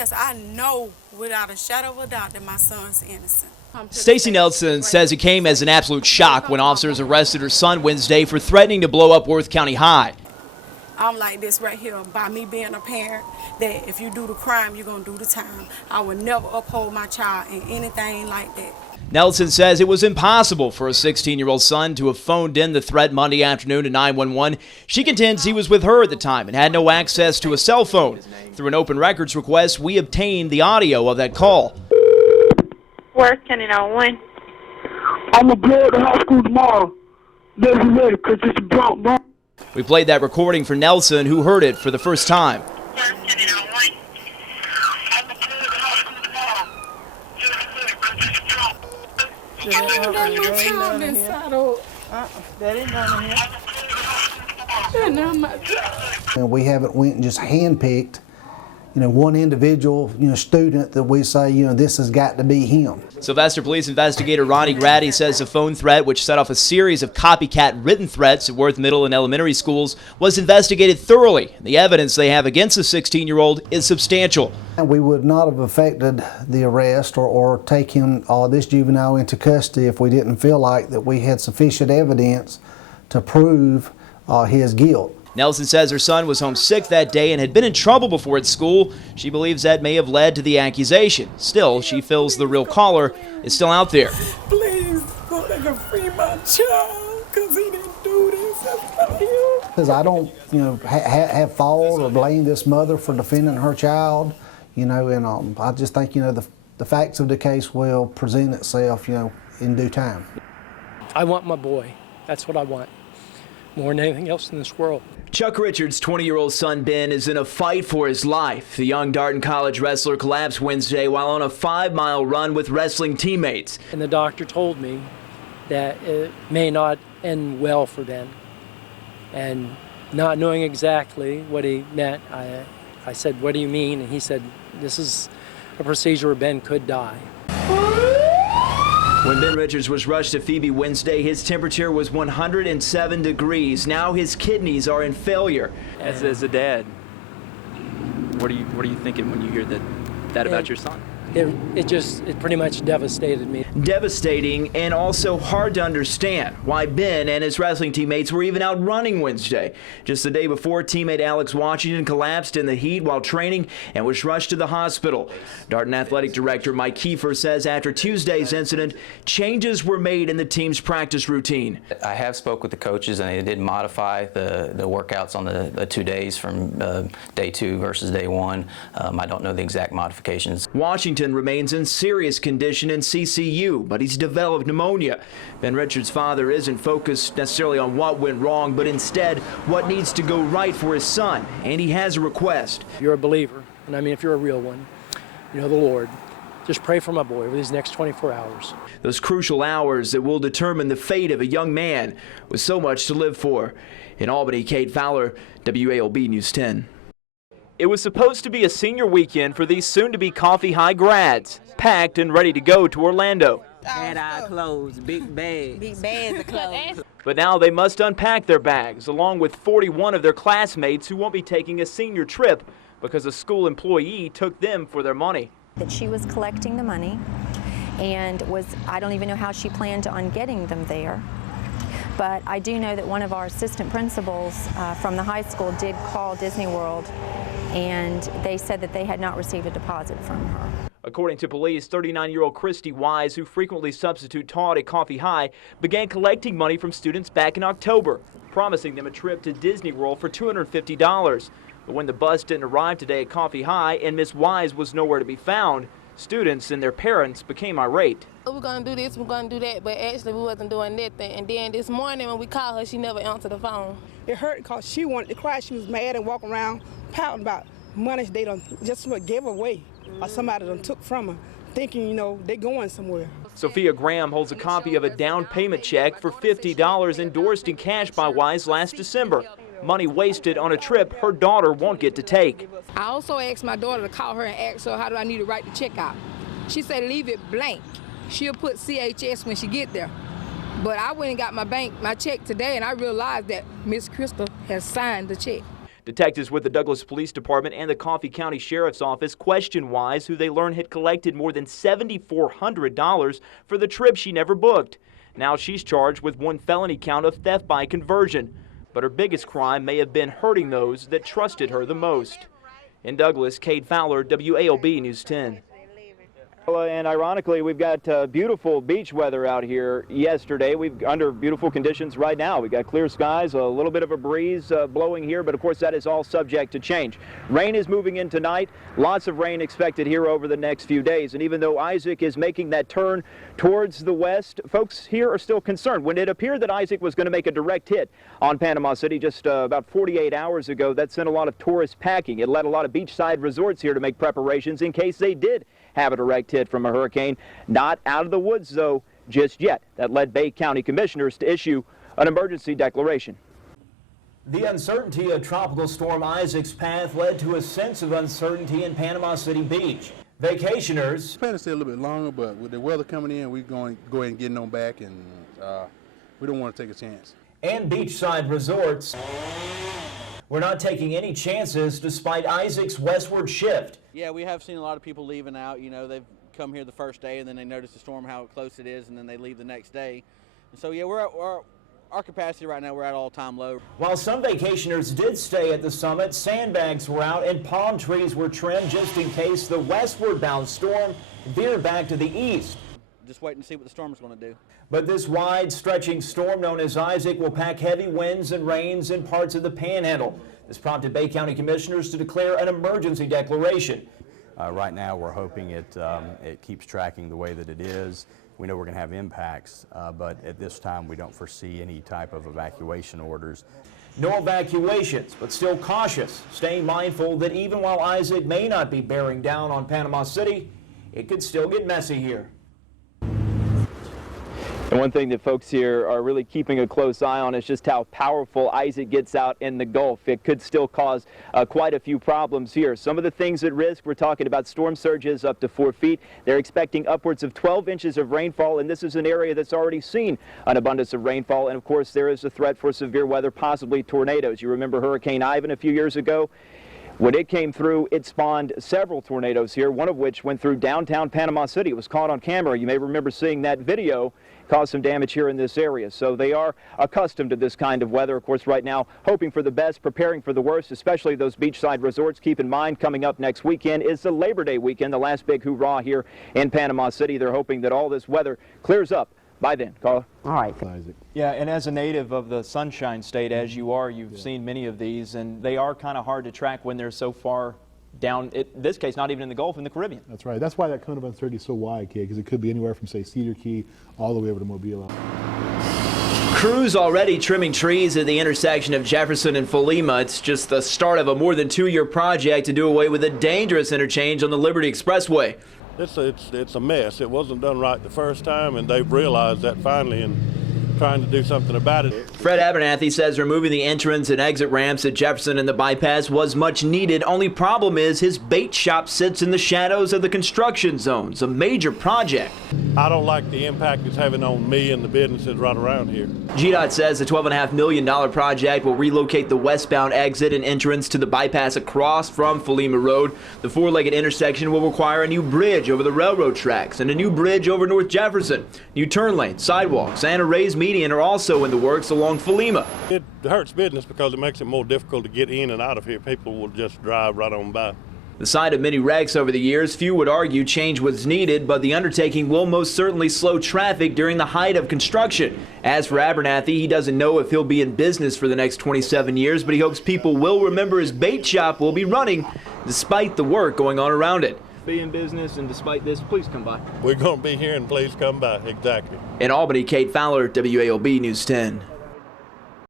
Yes, I know without a shadow of a doubt that my son's innocent. Stacey Nelson says it came as an absolute shock when officers arrested her son Wednesday for threatening to blow up Worth County High. I'm like this right here, by me being a parent, that if you do the crime, you're going to do the time. I would never uphold my child in anything like that. Nelson says it was impossible for a 16-year-old son to have phoned in the threat Monday afternoon to 911. She contends he was with her at the time and had no access to a cell phone. Through an open records request, we obtained the audio of that call. Worth County 911. I'm going to go to high school tomorrow. They'll be ready because it's a drunk bomb. We played that recording for Nelson, who heard it for the first time. And we haven't went and just handpicked, one individual, student that we say, this has got to be him. Sylvester Police Investigator Ronnie Grady says the phone threat, which set off a series of copycat written threats at Worth Middle and Elementary schools, was investigated thoroughly. The evidence they have against the 16-year-old is substantial. We would not have effected the arrest or taken this juvenile into custody if we didn't feel like that we had sufficient evidence to prove his guilt. Nelson says her son was home sick that day and had been in trouble before at school. She believes that may have led to the accusation. Still, she feels the real caller is still out there. Please, so they can free my child, because he didn't do this. Because I don't, have fault or blame this mother for defending her child, and I just think, the facts of the case will present itself, in due time. I want my boy. That's what I want, more than anything else in this world. Chuck Richards' 20-year-old son Ben is in a fight for his life. The young Darton College wrestler collapsed Wednesday while on a 5-mile run with wrestling teammates. And the doctor told me that it may not end well for Ben. And not knowing exactly what he meant, I said, "What do you mean?" And he said, "This is a procedure where Ben could die." When Ben Richards was rushed to Phoebe Wednesday, his temperature was 107 degrees. Now his kidneys are in failure. As a dad, what are you thinking when you hear that about your son? It pretty much devastated me. Devastating and also hard to understand why Ben and his wrestling teammates were even out running Wednesday. Just the day before, teammate Alex Washington collapsed in the heat while training and was rushed to the hospital. Darton Athletic Director Mike Kiefer says after Tuesday's incident, changes were made in the team's practice routine. I have spoke with the coaches, and they did modify the workouts on the 2 days from day 2 versus day 1. I don't know the exact modifications. Washington remains in serious condition in CCU, but he's developed pneumonia. Ben Richards' father isn't focused necessarily on what went wrong, but instead what needs to go right for his son, and he has a request. If you're a believer, and I mean if you're a real one, you know the Lord, just pray for my boy over these next 24 hours. Those crucial hours that will determine the fate of a young man with so much to live for. In Albany, Kate Fowler, WALB News 10. It was supposed to be a senior weekend for these soon-to-be Coffee High grads, packed and ready to go to Orlando. Had our clothes, big bags. Big bags of clothes. But now they must unpack their bags, along with 41 of their classmates who won't be taking a senior trip because a school employee took them for their money. That she was collecting the money and I don't even know how she planned on getting them there. But I do know that one of our assistant principals from the high school did call Disney World, and they said that they had not received a deposit from her. According to police, 39-year-old Christy Wise, who frequently substitute taught at Coffee High, began collecting money from students back in October, promising them a trip to Disney World for $250. But when the bus didn't arrive today at Coffee High and Miss Wise was nowhere to be found, students and their parents became irate. We're going to do this, we're going to do that, but actually we wasn't doing nothing. And then this morning when we called her, she never answered the phone. It hurt because she wanted to cry. She was mad and walking around pouting about money they done just gave away or somebody done took from her, thinking, they're going somewhere. Sophia Graham holds a copy of a down payment check for $50 endorsed in cash by Wise last December. Money wasted on a trip her daughter won't get to take. I also asked my daughter to call her and ask her, how do I need to write the check out? She said leave it blank. She'll put CHS when she get there. But I went and got my check today, and I realized that Miss Crystal has signed the check. Detectives with the Douglas Police Department and the Coffee County Sheriff's Office questioned Wise, who they learned had collected more than $7,400 for the trip she never booked. Now she's charged with one felony count of theft by conversion. But her biggest crime may have been hurting those that trusted her the most. In Douglas, Cade Fowler, WALB News 10. And ironically, we've got beautiful beach weather out here yesterday. We've under beautiful conditions right now. We've got clear skies, a little bit of a breeze blowing here, but of course that is all subject to change. Rain is moving in tonight. Lots of rain expected here over the next few days. And even though Isaac is making that turn towards the west, folks here are still concerned. When it appeared that Isaac was going to make a direct hit on Panama City just about 48 hours ago, that sent a lot of tourists packing. It led a lot of beachside resorts here to make preparations in case they did have a direct hit from a hurricane. Not out of the woods, though, just yet. That led Bay County commissioners to issue an emergency declaration. The uncertainty of Tropical Storm Isaac's path led to a sense of uncertainty in Panama City Beach. Vacationers plan to stay a little bit longer, but with the weather coming in, we're going to go ahead and get on back, and we don't want to take a chance. And beachside resorts, we're not taking any chances despite Isaac's westward shift. Yeah, we have seen a lot of people leaving out. You know, they've come here the first day and then they notice the storm, how close it is, and then they leave the next day. And so, yeah, our capacity right now, we're at all-time low. While some vacationers did stay at the summit, sandbags were out and palm trees were trimmed just in case the westward-bound storm veered back to the east. Just waiting to see what the storm is going to do. But this wide-stretching storm known as Isaac will pack heavy winds and rains in parts of the Panhandle. This prompted Bay County commissioners to declare an emergency declaration. Right now, we're hoping it keeps tracking the way that it is. We know we're going to have impacts, but at this time, we don't foresee any type of evacuation orders. No evacuations, but still cautious, staying mindful that even while Isaac may not be bearing down on Panama City, it could still get messy here. And one thing that folks here are really keeping a close eye on is just how powerful Isaac gets out in the Gulf. It could still cause quite a few problems here. Some of the things at risk, we're talking about storm surges up to 4 feet. They're expecting upwards of 12 inches of rainfall, and this is an area that's already seen an abundance of rainfall. And of course, there is a threat for severe weather, possibly tornadoes. You remember Hurricane Ivan a few years ago? When it came through, it spawned several tornadoes here, one of which went through downtown Panama City. It was caught on camera. You may remember seeing that video. Caused some damage here in this area. So they are accustomed to this kind of weather. Of course, right now, hoping for the best, preparing for the worst, especially those beachside resorts. Keep in mind, coming up next weekend is the Labor Day weekend, the last big hoorah here in Panama City. They're hoping that all this weather clears up by then. Carla? All right. Yeah, and as a native of the Sunshine State, as you are, you've seen many of these, and they are kind of hard to track when they're so far down, in this case, not even in the Gulf, in the Caribbean. That's right. That's why that cone of uncertainty is so wide, kid, because it could be anywhere from, say, Cedar Key all the way over to Mobile. Crews already trimming trees at the intersection of Jefferson and Fulima. It's just the start of a more than 2-year project to do away with a dangerous interchange on the Liberty Expressway. It's a mess. It wasn't done right the first time, and they've realized that finally and trying to do something about it. Fred Abernathy says removing the entrance and exit ramps at Jefferson and the bypass was much needed. Only problem is his bait shop sits in the shadows of the construction zones, a major project. I don't like the impact it's having on me and the businesses right around here. GDOT says the $12.5 million project will relocate the westbound exit and entrance to the bypass across from Fulima Road. The four-legged intersection will require a new bridge over the railroad tracks and a new bridge over North Jefferson. New turn lanes, sidewalks, and a raised median are also in the works along Fulima. It hurts business because it makes it more difficult to get in and out of here. People will just drive right on by. The site of many wrecks over the years, few would argue change was needed, but the undertaking will most certainly slow traffic during the height of construction. As for Abernathy, he doesn't know if he'll be in business for the next 27 years, but he hopes people will remember his bait shop will be running despite the work going on around it. Be in business, and despite this, please come by. We're going to be here, and please come by. Exactly. In Albany, Cade Fowler, WALB News 10.